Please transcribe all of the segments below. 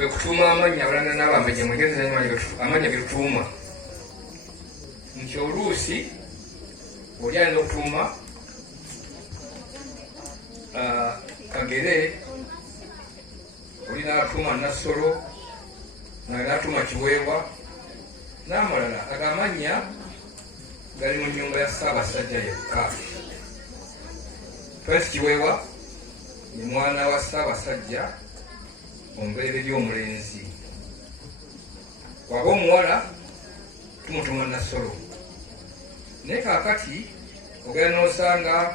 kwe kutuuma amannya abalangira n'abambejja mwegendereza amanya getutuuma nti oluusi oli alina okutuuma Kagere, oli n'atuuma Nassolo, n'atuuma Kiweewa n'amalala. Agamanya gali mu nnyumba ya Ssaabasajja yekka. Prince Kiweewa ni mwana wa Ssaabasajja omubereberye omulenzi. Waba omuwala tumutuuma Nassolo. Naye kaakati ogenda n'osanga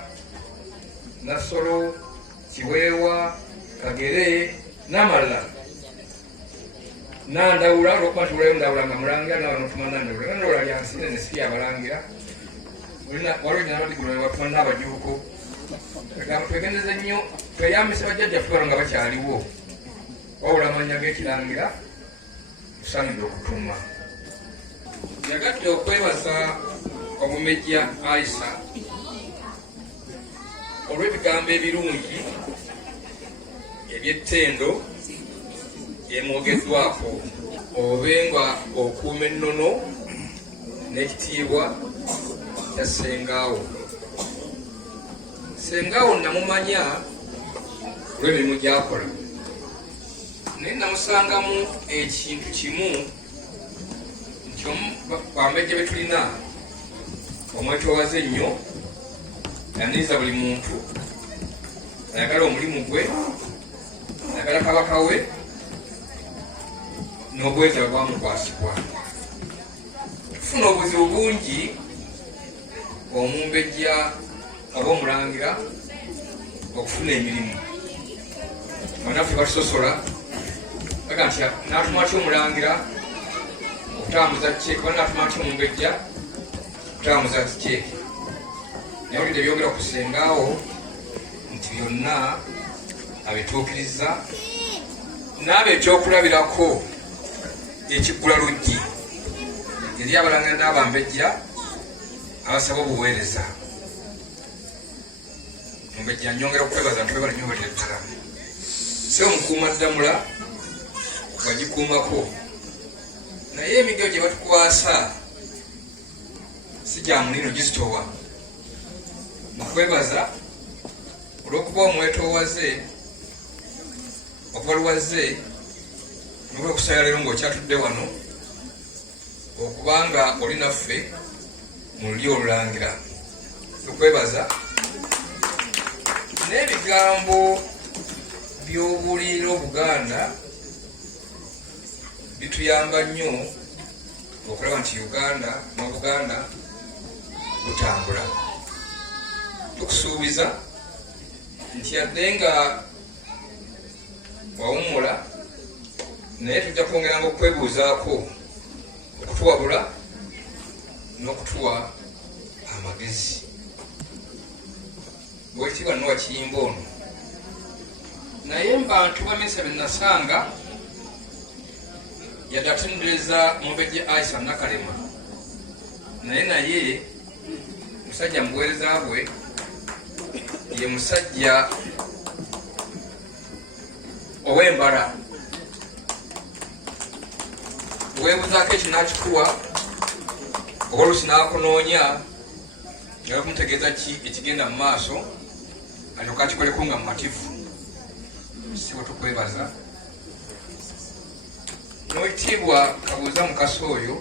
Nassolo, Kiweewa, Kagere n'amalala nandawula olwokuba nti olayo ndawula nga mulangira nawe notuma nandawula nandawula lyansine nesiri abalangira waliwo nyinabadigulo nebatuma n'abajuuko egamba twegendeze nnyo tweyambisa bajjajjaffe bano nga bakyaliwo wawula amanya g'ekirangira tusaanidde okutuuma. Yagadde okwebaza Omumejja Aisha olw'ebigambo ebirungi eby'ettendo emwogeddwako obenga okuuma ennono n'ekitiibwa kya Ssengaawo. Ssengaawo namumanya olw'emirimu gy'akola, naye namusangamu ekintu kimu nti bambejja be tulina omwetoowaze ennyo, yaniriza buli muntu, ayagala omulimu gwe, ayagala kabaka we n'obweza bwamukwasibwa. Tufuna obuzibu bungi omumbejja aba omulangira okufuna emirimu. Bannaffe batusosola aga nti n'atuma atya omulangira okutambuza kikeeki, oba n'atuma atya omumbejja okutambuza kikeeki. Naye olidde byogera ku Ssengaawo nti byonna abituukiriza, n'abo ekyokulabirako ekiggula luggi eri abalangira n'abambejja abasaba obuweereza. Omumbejja nyongera okwebaza nti webale nnyo balira ddala. Si omukuuma ddamula wagikuumako, naye emigero gye batukwasa si gya mulino, gizitowa. Mukwebaza olw'okuba omwetoowaze okubaluwaze n'olwekusaya leero ng'okyatudde wano okubanga oli naffe mu lulyo olulangira. Tukwebaza n'ebigambo by'obuulirira Obuganda bituyamba nnyo okulaba nti Uganda n'Obuganda butambula. Tukusuubiza nti yadde nga wawummula, naye tujja kwongeranga okwebuuzaako, okutuwabula n'okutuwa amagezi. Bwekitiibwa Noah Kiyimba ono, naye mbantu bamisa be nasanga yadde atendereza Omubejje Aisha Nakalema, naye musajja mu buweereza bwe ye musajja ow'embala. Weebuzaako ekyo n'akikuwa, oba oluusi n'akunoonya nga kumutegeeza ki ekigenda mu maaso, alyoka akikoleko nga mumativu. Si bwe tukwebaza. N'ekitiibwa Kabuuza Mukasa oyo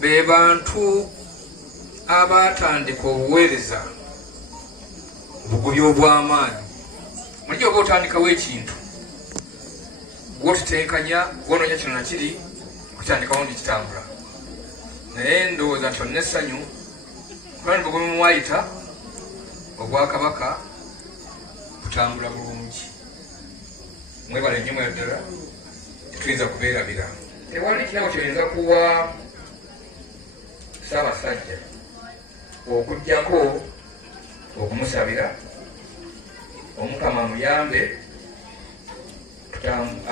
be bantu abatandika obuweereza obugubi obw'amaanyi. Muli oba otandikawo ekintu gwotitenkanya, gwonoonya kino nakiri okutandikawo ndi kitambula. Naye ndowooza nti olina essanyu kulani bugubi muwayita obwakabaka butambula bulungi. Mwebale nnyo mwe ddala, tetuyinza kubeerabira. Tewali kirabo kyoyinza kuwa Ssaabasajja okuggyako okumusabira Omukama amuyambe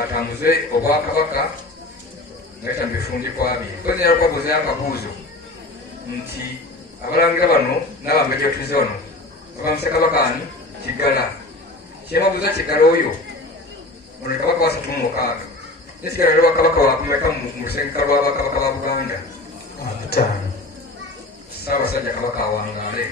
atambuze obwakabaka ngaita mu bifundikwa bye. Kozi yali okwabuuzayo akabuuzo nti abalangira bano n'abambejja tulize wano babamusa kabaka ani Kigala. Kyebabuuza Kigala oyo ono ye kabaka wa 36 nesigala lwa kabaka wakumeka mu lusenka lw'abakabaka ba Buganda ataano Ssaabasajja Kabaka awangaale